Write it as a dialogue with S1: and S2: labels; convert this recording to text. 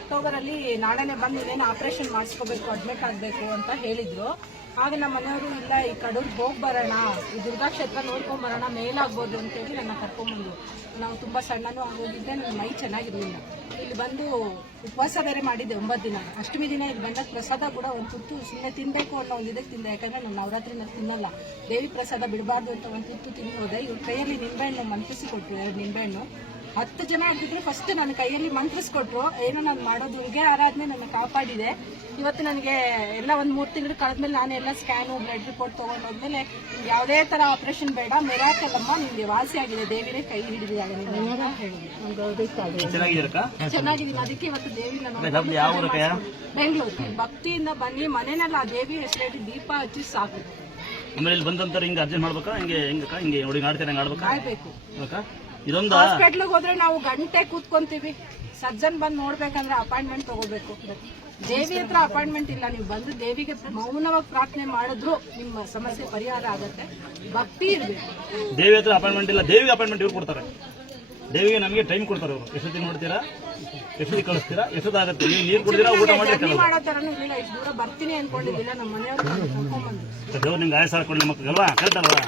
S1: October ಅಲ್ಲಿ ನಾಳೆನೆ ಬಂದು ಆಪರೇಷನ್ ಮಾಡಿಸ್ಕೋಬೇಕು, ಅಡ್ಮಿಟ್ ಆಗಬೇಕು ಅಂತ ಹೇಳಿದ್ರು. ಆಗ ನಮ್ಮ ಮನೆಯವರು, ಇಲ್ಲ, ಈ ಕಡೂರ್ಗೆ ಹೋಗಿ ಬರೋಣ, ಈ ದುರ್ಗಾ ಕ್ಷೇತ್ರ ನೋಡ್ಕೊಂಡ್ ಬರೋಣ, ಮೇಲಾಗ್ಬೋದು ಅಂತೇಳಿ ನನ್ನ ಕರ್ಕೊಂಡ್ಬಂದು ನಾವು ತುಂಬಾ ಸಣ್ಣನೂ ಆಗೋಗಿದ್ದೆ, ನನ್ನ ಮೈ ಚೆನ್ನಾಗಿರ್ಲಿಲ್ಲ. ಇಲ್ಲಿ ಬಂದು ಉಪವಾಸ ಬೇರೆ ಮಾಡಿದ್ದೆ ಒಂಬತ್ತು ದಿನ. ಅಷ್ಟಮಿ ದಿನ ಇಲ್ಲಿ ಬಂದಾಗ ಪ್ರಸಾದ ಕೂಡ ಒಂದು ತುತ್ತು ಸುಮ್ಮನೆ ತಿನ್ನಬೇಕು ಅನ್ನೋ ಒಂದು ಇದಕ್ಕೆ ತಿಂದೆ. ಯಾಕಂದ್ರೆ ನಾನು ನವರಾತ್ರಿನಲ್ಲಿ ತಿನ್ನಲ್ಲ. ದೇವಿ ಪ್ರಸಾದ ಬಿಡಬಾರ್ದು ಅಂತ ಒಂದು ತುತ್ತು ತಿನ್ನೋದೆ ಇವ್ರ ಕೈಯಲ್ಲಿ ನಿಂಬೆಹಣ್ಣು ಮಂತ್ರಿಸಿ ಕೊಟ್ಟರು ಎರಡು ನಿಂಬೆಹಣ್ಣು. ಹತ್ತು ಜನ ಆಗಿದ್ರೆ ಫಸ್ಟ್ ನನ್ನ ಕೈಯಲ್ಲಿ ಮಂತ್ರಿಸ್ಕೊಟ್ರು. ಏನೋ ನಾನು ಮಾಡೋದು ದುರ್ಗೆ ಆರಾಧನೆ ನನ್ನ ಕಾಪಾಡಿದೆ. ಇವತ್ತು ನನಗೆ ಎಲ್ಲ ಒಂದು ಮೂರು ತಿಂಗಳು ಕಳೆದ್ಮೇಲೆ ನಾನು ಎಲ್ಲ ಸ್ಕ್ಯಾನು ಬ್ಲಡ್ ರಿಪೋರ್ಟ್ ತೊಗೊಂಡೋದ್ಮೇಲೆ ಯಾವುದೇ ಥರ ಆಪ್ರೇಷನ್ ಬೇಡ. ಮೆರಾಕಲ್ಲಮ್ಮ ನಿಮಗೆ ವಾಸಿ ಆಗಿದೆ. ದೇವಿನೇ ಕೈ ಹಿಡಿದಿದ್ದಾಳೆ ಚೆನ್ನಾಗಿದ್ದೀನಿ. ಅದಕ್ಕೆ ಇವತ್ತು ದೇವಿನ ಬೆಂಗಳೂರು. ಭಕ್ತಿಯಿಂದ ಬನ್ನಿ. ಮನೆಯಲ್ಲ ಆ ದೇವಿ ಹೆಸರಿಟ್ಟು ದೀಪ ಹಚ್ಚಿ ಸಾಕು.
S2: ಆಮೇಲೆ ಇಲ್ಲಿ ಬಂದಂತಾರೆ ಹಿಂಗೆ ಅರ್ಜೆಂಟ್ ಮಾಡ್ಬೇಕಾ? ಹಿಂಗೆ ಹಿಂಗಕ್ಕ? ಹಿಂಗೆ ನೋಡಿ ಆಡ್ತೇನೆ ಹಂಗೆ ಆಡ್ಬೇಕಾ?
S1: ಕಾಯ್ಬೇಕು
S2: ಅಕ್ಕ? ಇದೊಂದು?
S1: ಹಾಸ್ಪಿಟ್ಲಿಗೆ ಹೋದ್ರೆ ನಾವು ಗಂಟೆ ಕೂತ್ಕೊಂತೀವಿ. ಸರ್ಜನ್ ಬಂದು ನೋಡ್ಬೇಕಂದ್ರೆ ಅಪಾಯಿಂಟ್ಮೆಂಟ್ ತಗೋಬೇಕು. ದೇವಿ ಹತ್ರ ಅಪಾಯಿಂಟ್ಮೆಂಟ್ ಇಲ್ಲ. ನೀವು ಬಂದು ದೇವಿಗೆ ಮೌನವಾಗಿ ಪ್ರಾರ್ಥನೆ ಮಾಡಿದ್ರು ನಿಮ್ಮ ಸಮಸ್ಯೆ ಪರಿಹಾರ ಆಗುತ್ತೆ. ಭಕ್ತಿ ಇರಬೇಕು.
S2: ದೇವಿ ಹತ್ರ ಅಪಾಯಿಂಟ್ಮೆಂಟ್ ಇಲ್ಲ. ದೇವಿಗೆ ಅಪಾಯಿಂಟ್ಮೆಂಟ್ ಇವ್ರು ಕೊಡ್ತಾರೆ. ದೇವಿಗೆ ನಮಗೆ ಟೈಮ್ ಕೊಡ್ತಾರೆ ಅವರು. ಎಷ್ಟೊತ್ತಿಗೆ ನೋಡ್ತೀರಾ? ಎಷ್ಟೊತ್ತಿಗೆ ಕಳಿಸ್ತೀರಾ? ಎಷ್ಟು ನೀವು ನೀರು ಕುಡಿದಿರಾ ಊಟ ಮಾಡಿ
S1: ಜರ್ನಿ ಮಾಡೋ ಥರನೂ ಇರಲಿಲ್ಲ ಇಷ್ಟು ದೂರ ಬರ್ತೀನಿ ಅನ್ಕೊಂಡಿದ್ದಿಲ್ಲ ನಮ್ಮ ಮನೆಯವ್ರು
S2: ನಿಮ್ಗೆ ಆಯಸ ಕೊಡಲಿ ಮಕ್ಕಳಲ್ವಾ ಕರೆಕ್ಟ್ ಅಲ್ವಾ?